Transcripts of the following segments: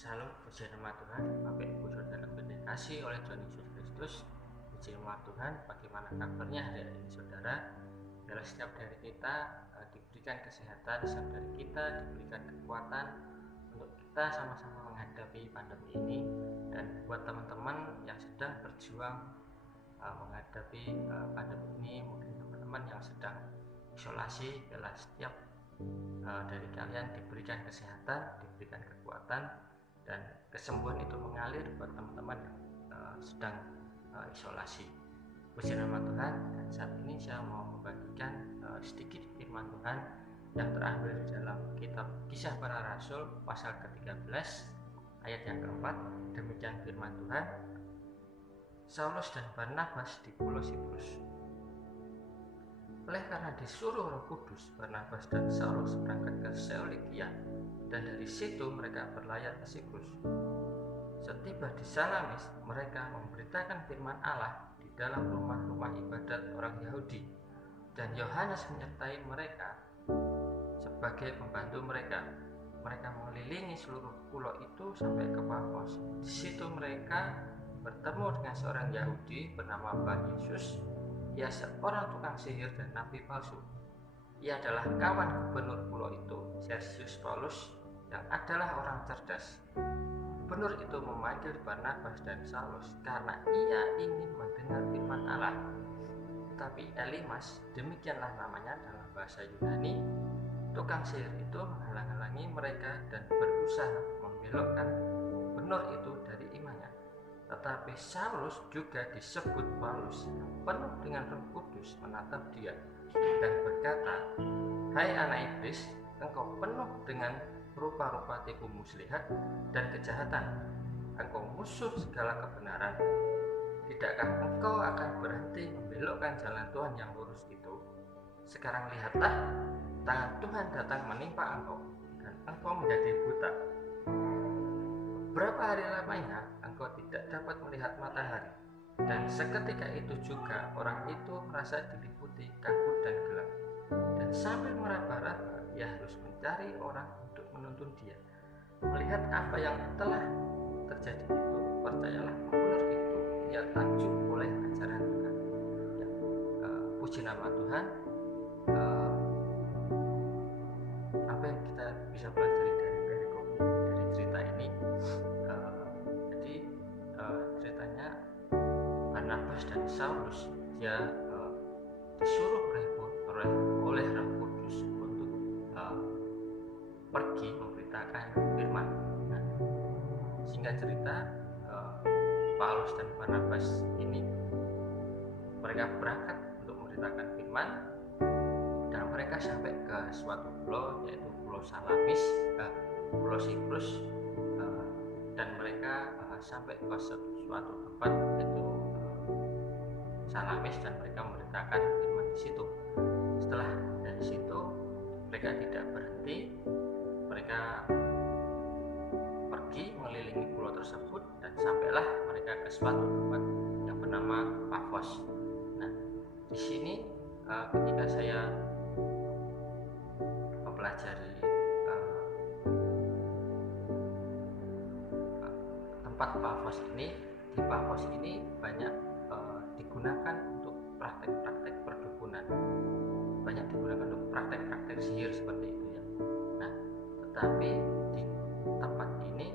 Salam puji nama Tuhan, Bapak Ibu Saudara dikasihi oleh Tuhan Yesus Kristus. Puji nama Tuhan, bagaimana kabarnya hari ini saudara? Biarlah setiap dari kita diberikan kesehatan, setiap dari kita diberikan kekuatan untuk kita sama-sama menghadapi pandemi ini. Dan buat teman-teman yang sedang berjuang menghadapi pandemi ini, mungkin teman-teman yang sedang isolasi, biarlah setiap dari kalian diberikan kesehatan, diberikan kekuatan, dan kesembuhan itu mengalir buat teman-teman yang sedang isolasi. Puji nama Tuhan. Dan saat ini saya mau membagikan sedikit firman Tuhan yang terambil di dalam kitab Kisah Para Rasul pasal ke-13 ayat yang keempat. Demikian firman Tuhan. Saulus dan Barnabas di Pulau Siprus. Oleh karena disuruh Roh Kudus, Barnabas dan Saulus berangkat ke Seleukia, dan dari situ mereka berlayar ke Siprus. Setiba di Salamis, mereka memberitakan firman Allah di dalam rumah-rumah ibadat orang Yahudi, dan Yohanes menyertai mereka sebagai pembantu mereka. Mereka mengelilingi seluruh pulau itu sampai ke Pafos. Di situ mereka bertemu dengan seorang Yahudi bernama Bar Yesus. Ia seorang tukang sihir dan nabi palsu. Ia adalah kawan gubernur pulau itu, Sergius Paulus, yang adalah orang cerdas. Gubernur itu memanggil Barnabas dan Saulus karena ia ingin mendengar firman Allah. Tetapi Elimas, demikianlah namanya dalam bahasa Yunani, tukang sihir itu menghalang-halangi mereka dan berusaha membelokkan gubernur itu dari imannya. Tetapi Saulus, juga disebut Paulus, yang penuh dengan Roh Kudus, menatap dia dan berkata, "Hai anak iblis, engkau penuh dengan rupa-rupa tipu muslihat dan kejahatan. Engkau musuh segala kebenaran. Tidakkah engkau akan berhenti membelokkan jalan Tuhan yang lurus itu? Sekarang lihatlah, tangan Tuhan datang menimpa engkau, dan engkau menjadi buta. Beberapa hari lamanya engkau tidak dapat melihat matahari." Dan seketika itu juga orang itu merasa diliputi kabut dan gelap, dan sambil meraba-raba ia harus mencari orang untuk menuntun dia. Melihat apa yang telah terjadi itu, percayalah gubernur itu ia takjub oleh ajaran Tuhan. Ya, puji nama Tuhan. Apa yang kita bisa pelajari dari cerita ini? Jadi ceritanya Barnabas dan Saulus, dia disuruh oleh Roh Kudus untuk pergi memberitakan firman. Nah, singkat cerita, Paulus dan Barnabas ini mereka berangkat untuk memberitakan firman, dan mereka sampai ke suatu pulau, yaitu Pulau Salamis, Pulau Siprus, dan mereka sampai ke suatu tempat, yaitu Salamis, dan mereka memberitakan firman di situ. Setelah dari situ mereka tidak berhenti, mereka pergi mengelilingi pulau tersebut dan sampailah mereka ke suatu tempat yang bernama Pafos. Nah, di sini ketika saya mempelajari tempat Pafos ini, di Pafos ini banyak digunakan untuk praktek-praktek perdukunan, banyak digunakan untuk praktek-praktek sihir seperti itu ya. Nah, tetapi di tempat ini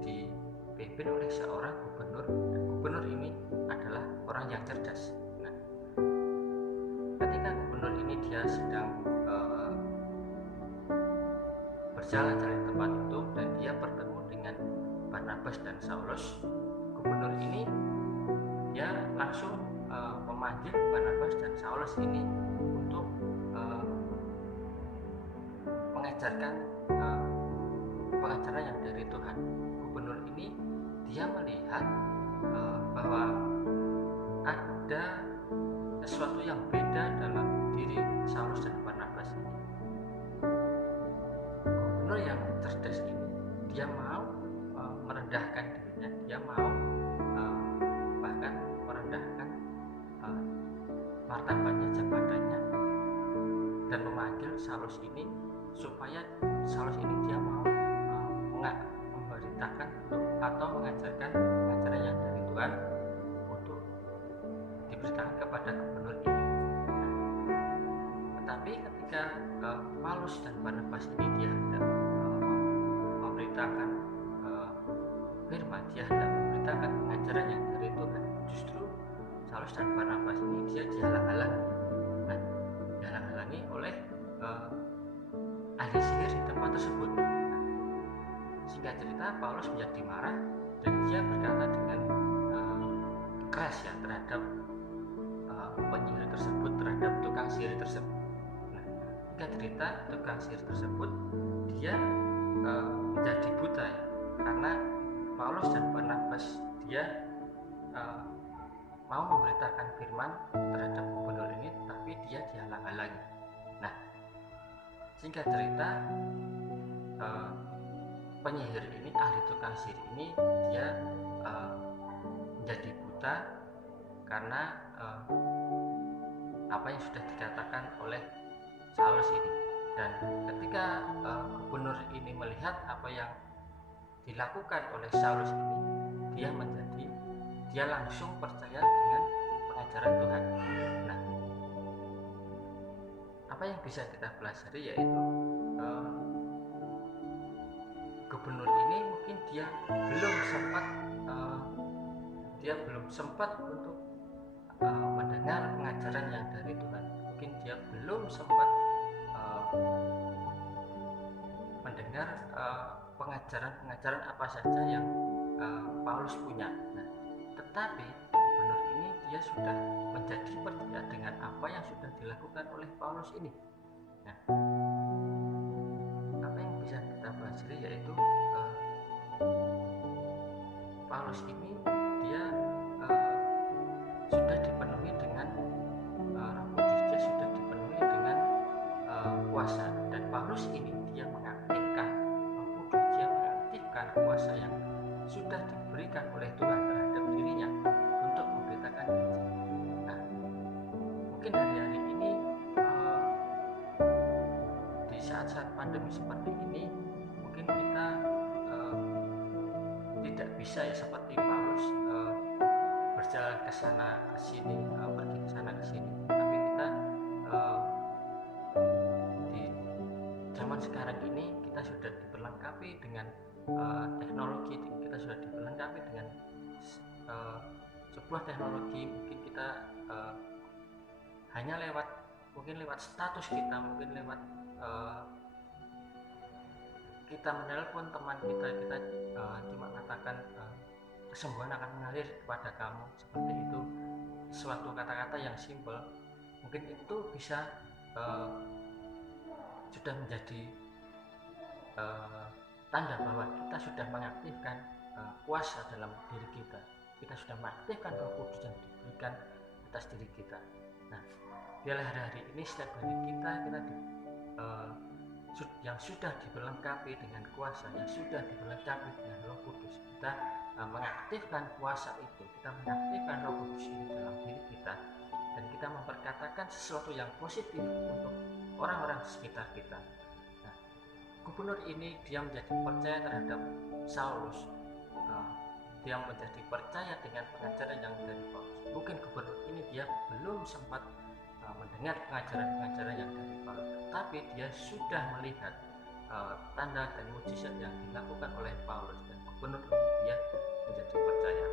dipimpin oleh seorang gubernur, dan gubernur ini adalah orang yang cerdas. Nah, ketika gubernur ini dia sedang berjalan-jalan di tempat itu, dan dia bertemu dengan Barnabas dan Saulus, gubernur ini dia langsung memanggil Barnabas dan Saulus ini untuk mengajarkan pengajaran yang dari Tuhan. Gubernur ini dia melihat bahwa ada sesuatu yang beda dalam diri Saulus dan Barnabas ini. Gubernur yang cerdas ini, dia mau merendahkan dirinya, dia mau bahkan merendahkan martabatnya, jabatannya, dan memanggil Saulus ini supaya Saulus ini dia mau memberi memberitakan atau mengajarkan ajaran yang dari Tuhan untuk diberitakan kepada gubernur ini. Tetapi ketika Paulus dan Barnabas ini dia hendak memberitakan firman, dia hendak memberitakan pengajaran yang dari Tuhan, justru Saulus dan Barnabas ini dia dihalang-halangi. Nah, dihalang-halangi oleh ahli sihir di tempat tersebut. Singkat cerita, Paulus menjadi marah dan dia berkata dengan keras ya terhadap penyihir tersebut, terhadap tukang sihir tersebut. Nah, singkat cerita, tukang sihir tersebut dia menjadi buta ya, karena Paulus dan Barnabas dia mau memberitakan firman terhadap gubernur ini, tapi dia dihalang-halangi. Nah, singkat cerita, penyihir ini, ahli tukang sihir ini, dia menjadi buta karena apa yang sudah dikatakan oleh Saulus ini. Dan ketika gubernur ini melihat apa yang dilakukan oleh Saulus ini, dia langsung percaya dengan pengajaran Tuhan. Nah, apa yang bisa kita pelajari yaitu gubernur ini mungkin dia belum sempat untuk mendengar pengajaran yang dari Tuhan. Mungkin dia belum sempat mendengar pengajaran apa saja yang Paulus punya. Nah, tetapi gubernur ini dia sudah menjadi percaya dengan apa yang sudah dilakukan oleh Paulus ini. Nah, apa yang bisa kita pelajari yaitu Paulus ini dia sudah dipenuhi dengan Roh Kudus, dia sudah dipenuhi dengan kuasa, dan Paulus ini dia mengaktifkan Roh Kudus, dia mengaktifkan kuasa yang sudah diberikan oleh Tuhan terhadap dirinya untuk memberitakan Injil. Nah, mungkin hari-hari ini di saat-saat pandemi seperti ini, mungkin kita tidak bisa ya seperti Paulus berjalan ke sana ke sini, pergi ke sana ke sini. Tapi kita di zaman sekarang ini kita sudah diperlengkapi dengan teknologi, kita sudah diperlengkapi dengan sebuah teknologi. Mungkin kita hanya lewat status kita, mungkin lewat kita menelpon teman kita cuma katakan kesembuhan akan mengalir kepada kamu, seperti itu, suatu kata-kata yang simpel. Mungkin itu bisa sudah menjadi tanda bahwa kita sudah mengaktifkan kuasa dalam diri kita. Kita sudah mengaktifkan Roh Kudus yang diberikan atas diri kita. Nah, biarlah hari-hari ini setiap hari kita yang sudah diperlengkapi dengan kuasa, yang sudah diperlengkapi dengan Roh Kudus, kita mengaktifkan kuasa itu, kita mengaktifkan Roh Kudus ini dalam diri kita, dan kita memperkatakan sesuatu yang positif untuk orang-orang sekitar kita. Nah, gubernur ini dia menjadi percaya terhadap Saulus, dia menjadi percaya dengan pengajaran yang dari Paulus. Mungkin gubernur ini dia belum sempat mendengar pengajaran-pengajaran yang dari Paulus, tapi dia sudah melihat tanda dan mujizat yang dilakukan oleh Paulus, dan gubernur ini dia menjadi percaya.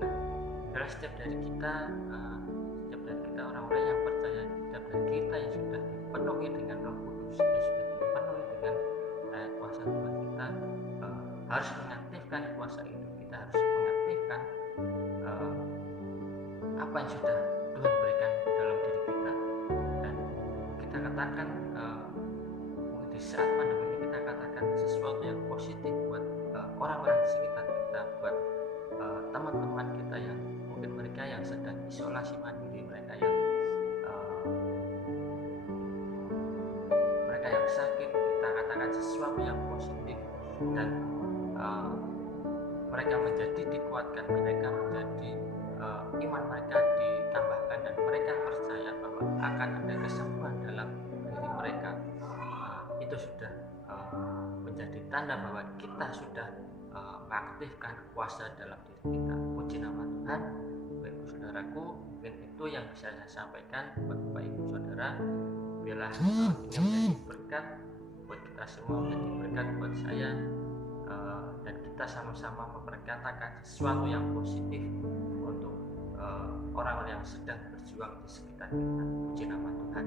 Nah, adalah setiap dari kita orang-orang yang percaya, setiap dari kita yang sudah dipenuhi dengan Roh Kudus, yang sudah dipenuhi dengan kuasa Tuhan, kita harus mengaktifkan kuasa itu. Kita harus mengaktifkan apa yang sudah Tuhan berikan dalam diri kita, dan kita katakan di saat pandemi ini, kita katakan sesuatu yang positif buat orang-orang di sekitar kita, buat teman-teman kita yang mungkin mereka yang sedang isolasi mandiri, mereka yang sakit. Kita katakan sesuatu yang positif, dan mereka menjadi dikuatkan, mereka menjadi iman mereka ditambahkan, dan mereka percaya bahwa akan ada kesembuhan dalam diri mereka. Itu sudah menjadi tanda bahwa kita sudah mengaktifkan kuasa dalam diri kita. Puji nama Tuhan. Bapak Ibu Saudaraku, mungkin itu yang bisa saya sampaikan buat Bapak Ibu Saudara. Biarlah ini menjadi berkat buat kita semua, menjadi berkat buat saya, dan kita sama-sama memperkatakan sesuatu yang positif untuk orang-orang yang sedang berjuang di sekitar kita. Puji nama Tuhan.